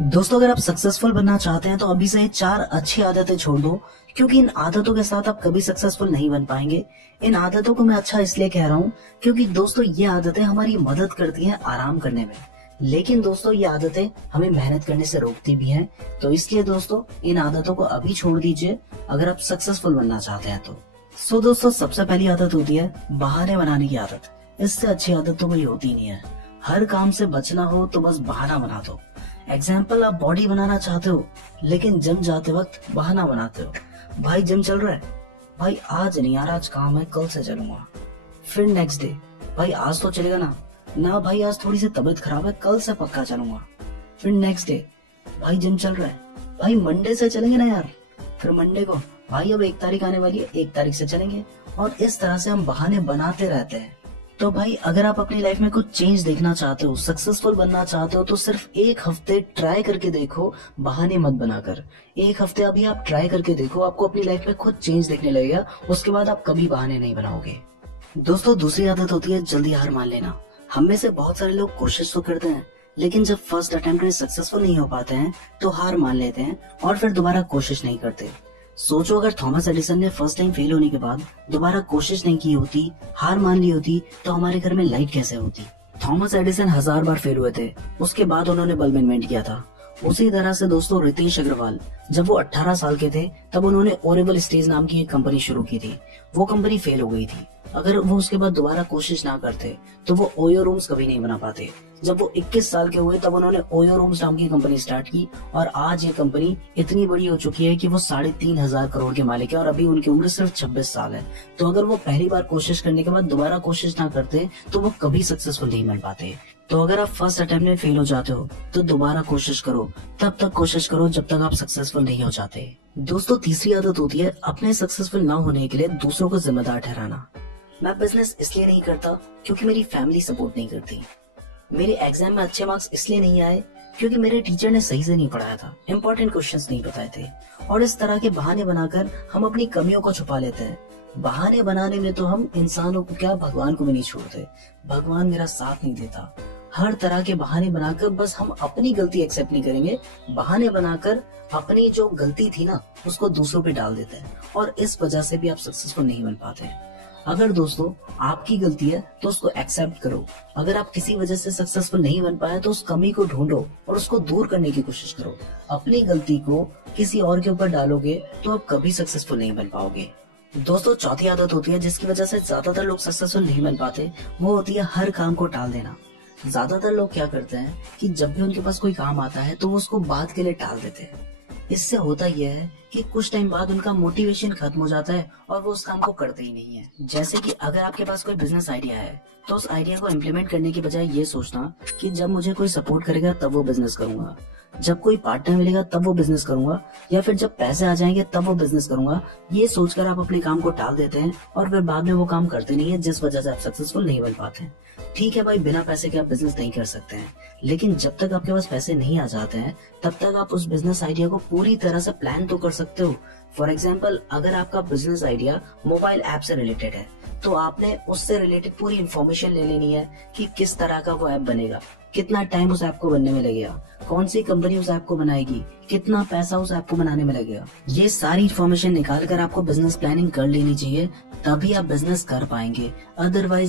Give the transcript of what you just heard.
दोस्तों, अगर आप सक्सेसफुल बनना चाहते हैं तो अभी से 4 अच्छी आदतें छोड़ दो, क्योंकि इन आदतों के साथ आप कभी सक्सेसफुल नहीं बन पाएंगे। इन आदतों को मैं अच्छा इसलिए कह रहा हूँ क्योंकि दोस्तों ये आदतें हमारी मदद करती हैं आराम करने में, लेकिन दोस्तों ये आदतें हमें मेहनत करने से रोकती भी हैं। तो इसलिए दोस्तों इन आदतों को अभी छोड़ दीजिए अगर आप सक्सेसफुल बनना चाहते हैं तो। दोस्तों, सबसे पहली आदत होती है बहाने बनाने की आदत। इससे अच्छी आदत तो कोई होती नहीं है। हर काम से बचना हो तो बस बहाना बना दो। एग्जाम्पल, आप बॉडी बनाना चाहते हो लेकिन जिम जाते वक्त बहाना बनाते हो। भाई जिम चल रहा है, भाई आज नहीं यार, आज काम है, कल से चलूंगा। फिर नेक्स्ट डे, भाई आज तो चलेगा ना, ना भाई आज थोड़ी सी तबीयत खराब है, कल से पक्का चलूंगा। फिर नेक्स्ट डे, भाई जिम चल रहा है, भाई मंडे से चलेंगे ना यार। फिर मंडे को, भाई अब 1 तारीख आने वाली है, 1 तारीख से चलेंगे। और इस तरह से हम बहाने बनाते रहते हैं। तो भाई अगर आप अपनी लाइफ में कुछ चेंज देखना चाहते हो, सक्सेसफुल बनना चाहते हो, तो सिर्फ 1 हफ्ते ट्राई करके देखो, बहाने मत बनाकर। 1 हफ्ते अभी आप ट्राई करके देखो, आपको अपनी लाइफ में खुद चेंज देखने लगेगा। उसके बाद आप कभी बहाने नहीं बनाओगे। दोस्तों, दूसरी आदत होती है जल्दी हार मान लेना। हम में से बहुत सारे लोग कोशिश तो करते हैं, लेकिन जब फर्स्ट अटेम्प्ट में सक्सेसफुल नहीं हो पाते हैं तो हार मान लेते हैं और फिर दोबारा कोशिश नहीं करते। सोचो, अगर थॉमस एडिसन ने फर्स्ट टाइम फेल होने के बाद दोबारा कोशिश नहीं की होती, हार मान ली होती, तो हमारे घर में लाइट कैसे होती। थॉमस एडिसन 1000 बार फेल हुए थे, उसके बाद उन्होंने बल्ब इन्वेंट किया था। उसी तरह से दोस्तों रितेश अग्रवाल, जब वो 18 साल के थे तब उन्होंने ओरेबल स्टेज नाम की एक कंपनी शुरू की थी। वो कंपनी फेल हो गई थी। अगर वो उसके बाद दोबारा कोशिश ना करते तो वो ओयो रूम्स कभी नहीं बना पाते। जब वो 21 साल के हुए तब उन्होंने ओयो रूम्स नाम की कंपनी स्टार्ट की और आज ये कंपनी इतनी बड़ी हो चुकी है कि वो 3,500 करोड़ के मालिक है और अभी उनकी उम्र सिर्फ 26 साल है। तो अगर वो पहली बार कोशिश करने के बाद दोबारा कोशिश ना करते तो वो कभी सक्सेसफुल नहीं बन पाते। तो अगर आप फर्स्ट अटेम्प्ट में फेल हो जाते हो तो दोबारा कोशिश करो, तब तक कोशिश करो जब तक आप सक्सेसफुल नहीं हो जाते। दोस्तों, तीसरी आदत होती है अपने सक्सेसफुल ना होने के लिए दूसरों को जिम्मेदार ठहराना। मैं बिजनेस इसलिए नहीं करता क्योंकि मेरी फैमिली सपोर्ट नहीं करती। मेरे एग्जाम में अच्छे मार्क्स इसलिए नहीं आए क्योंकि मेरे टीचर ने सही से नहीं पढ़ाया था, इंपॉर्टेंट क्वेश्चंस नहीं बताए थे। और इस तरह के बहाने बनाकर हम अपनी कमियों को छुपा लेते हैं। बहाने बनाने में तो हम इंसानों को क्या, भगवान को भी नहीं छोड़ते। भगवान मेरा साथ नहीं देता। हर तरह के बहाने बनाकर बस हम अपनी गलती एक्सेप्ट नहीं करेंगे। बहाने बनाकर अपनी जो गलती थी ना उसको दूसरों पे डाल देते हैं और इस वजह से भी आप सक्सेसफुल नहीं बन पाते। अगर दोस्तों आपकी गलती है तो उसको एक्सेप्ट करो। अगर आप किसी वजह से सक्सेसफुल नहीं बन पाए तो उस कमी को ढूंढो और उसको दूर करने की कोशिश करो। अपनी गलती को किसी और के ऊपर डालोगे तो आप कभी सक्सेसफुल नहीं बन पाओगे। दोस्तों, चौथी आदत होती है जिसकी वजह से ज्यादातर लोग सक्सेसफुल नहीं बन पाते, वो होती है हर काम को टाल देना। ज्यादातर लोग क्या करते हैं कि जब भी उनके पास कोई काम आता है तो वो उसको बाद के लिए टाल देते हैं। इससे होता यह है कि कुछ टाइम बाद उनका मोटिवेशन खत्म हो जाता है और वो उस काम को करते ही नहीं है। जैसे कि अगर आपके पास कोई बिजनेस आइडिया है तो उस आइडिया को इम्प्लीमेंट करने की बजाय ये सोचना कि जब मुझे कोई सपोर्ट करेगा तब वो बिजनेस करूंगा, जब कोई पार्टनर मिलेगा तब वो बिजनेस करूंगा, या फिर जब पैसे आ जाएंगे तब वो बिजनेस करूंगा, ये सोचकर आप अपने काम को टाल देते हैं और फिर बाद में वो काम करते नहीं है, जिस वजह से आप सक्सेसफुल नहीं बन पाते हैं। ठीक है भाई, बिना पैसे के आप बिजनेस नहीं कर सकते हैं, लेकिन जब तक आपके पास पैसे नहीं आ जाते हैं तब तक आप उस बिजनेस आइडिया को पूरी तरह से प्लान तो कर सकते हो। फॉर एग्जाम्पल, अगर आपका बिजनेस आइडिया मोबाइल ऐप से रिलेटेड है तो आपने उससे रिलेटेड पूरी इंफॉर्मेशन ले लेनी है कि किस तरह का वो ऐप बनेगा, कितना टाइम उस ऐप को बनने में लगेगा, कौन सी कंपनी उस ऐप को बनाएगी, कितना पैसा उस ऐप को बनाने में लगेगा। ये सारी इंफॉर्मेशन निकाल कर आपको बिजनेस प्लानिंग कर लेनी चाहिए, तभी आप बिजनेस कर पाएंगे। अदरवाइज